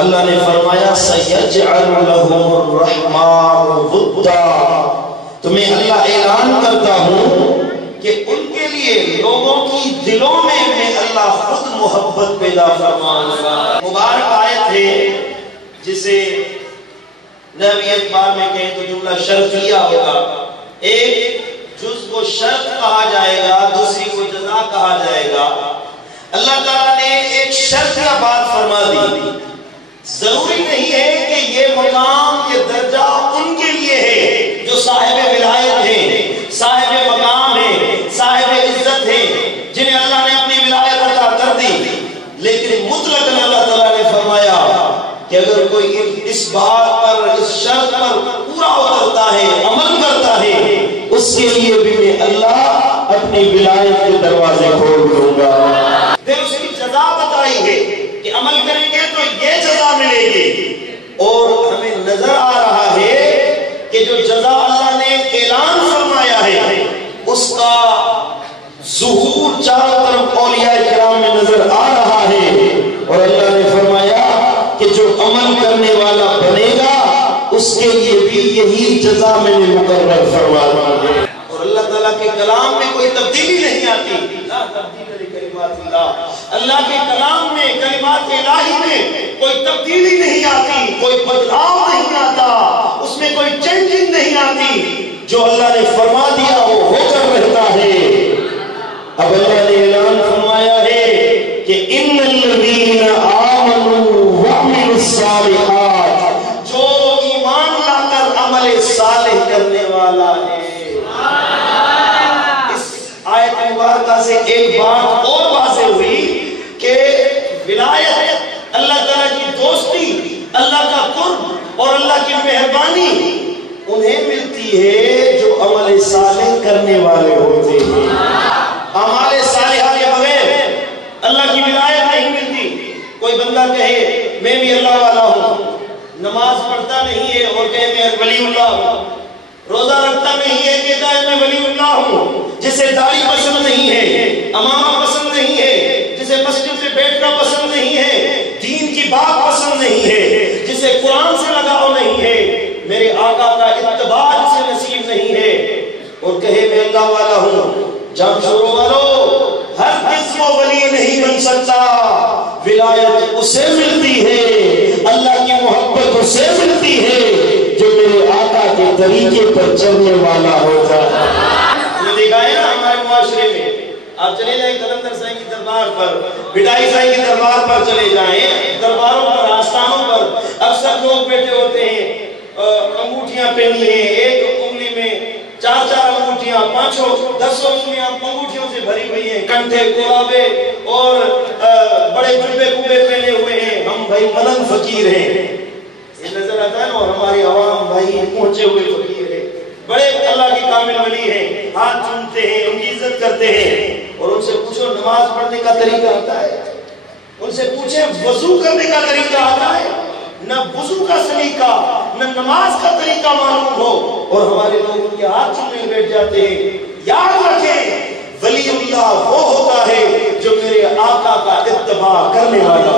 اللہ نے فرمایا سَيَجْعَلُ لَهُمُ الرَّحْمَنُ وُدًّا، تمہیں اللہ اعلان کرتا ہوں کہ ان کے لیے لوگوں کی دلوں میں اللہ خود محبت پیدا فرماؤں گا۔ مبارک آیت ہے جسے نبی اعتبار میں کہیں تو جملہ شرطیہ ہوگا، ایک جز کو شرط کہا جائے گا، دوسری کو جزا کہا جائے گا۔ اللہ تعالیٰ نے ایک شرطیہ بات فرما دی، ضروری نہیں ہے کہ یہ مقام یہ درجہ ان کے لیے ہے جو صاحب ولایت ہیں، صاحب مقام ہیں، صاحب عزت ہیں، جنہیں اللہ نے اپنی ولایت عطا کر دی، لیکن مطلق اللہ تعالیٰ نے فرمایا کہ اگر کوئی اس بات پر اس شرط پر پورا اترتا ہے، عمل کرتا ہے، اس کے لیے بھی میں اللہ اپنی ولایت کے دروازے کھول دوں گا۔ پھر اس کی جزا بتائی ہے کہ عمل کریں گے تو یہ جزا ملے گی، اور ہمیں نظر آ رہا ہے کہ جو جزا اللہ نے اعلان فرمایا ہے اس کا ظہور چاروں طرف اولیاء کرام میں نظر آ رہا ہے، اور اللہ نے فرمایا کہ جو عمل کرنے والا بنے گا اس کے لیے بھی یہی جزا میں نے مقرر فرما دی ہے۔ اور اللہ تعالیٰ کے کلام میں کوئی تبدیلی نہیں آتی، لا تبدیل لکلمات اللہ، اللہ کے کلام میں کلمات الہی میں کوئی تبدیلی نہیں آتی، کوئی بدلاؤ نہیں آتا، اس میں کوئی چینجنگ نہیں آتی، جو اللہ نے فرما دیا وہ ہو کر رہتا ہے۔ اب اللہ نے اعلان فرمایا ہے کہ ان الذین آمنوا وعملوا الصالحات، جو ایمان لا کر عمل صالح کرنے والا ہے۔ اس آیت مبارکہ سے ایک بات اور واضح ہوئی کہ ولایت، اللہ تعالیٰ کی دوستی، اللہ کا قرب اور اللہ کی مہربانی انہیں ملتی ہے جو عمل صالح کرنے والے ہوتے ہیں۔ اعمال صالحہ کے بغیر اللہ کی ولایت نہیں ملتی۔ کوئی بندہ کہے میں بھی اللہ والا ہوں، نماز پڑھتا نہیں ہے اور کہے میں ولی اللہ ہوں، روزہ رکھتا نہیں ہے کہتا ہے میں ولی اللہ ہوں، جسے داڑھی پسند نہیں ہے، امامہ پسند نہیں ہے، جسے مسجد میں بیٹھنا پسند نہیں ہے، دین کی بات پسند نہیں ہے، جسے قرآن سے لگاؤ نہیں ہے، میرے آقا کا اتباع جسے نصیب نہیں ہے، اور کہے میں اللہ والا ہوں، جمشوروں والو ہر کس کو ولی نہیں بن سکتا۔ ولایت اسے ملتی ہے، اللہ کی محبت اسے ملتی ہے جو میرے آقا کے طریقے پر چلنے والا ہوتا ہے۔ ہم نے دیکھا ہے نا ہمارے معاشرے میں، آپ چلے جائیں قلندر صاحب کی دربار پر، بٹائی صاحب کی دربار پر چلے جائیں، درباروں پر، آستانوں پر اکثر لوگ بیٹھے ہوتے ہیں، انگوٹھیاں پہنی ہیں، ایک انگلی میں چار چار انگوٹھیاں، پانچوں دسوں انگلیاں انگوٹھیوں سے بھری ہوئی ہیں، کنٹھے قرابے اور بڑے جبے کبے پہنے ہوئے ہیں، ہم بھائی ملنگ فقیر ہیں، یہ نظر آتا ہے نا، اور ہماری عوام بھائی پہنچے ہوئے فقیر ہیں، بڑے اللہ کے کامل ولی ہیں، ہاتھ چومتے ہیں، ان کی عزت کرتے ہیں، اور ان سے پوچھو نماز پڑھنے کا طریقہ آتا ہے، ان سے پوچھیں وضو کرنے کا طریقہ آتا ہے، نہ وضو کا سلیقہ نہ نماز کا طریقہ معلوم ہو، اور ہمارے لوگ ان کے ہاتھ چومنے بیٹھ جاتے ہیں۔ یاد رکھیں ولی اللہ وہ ہوتا ہے جو میرے آقا کا اتباع کرنے والا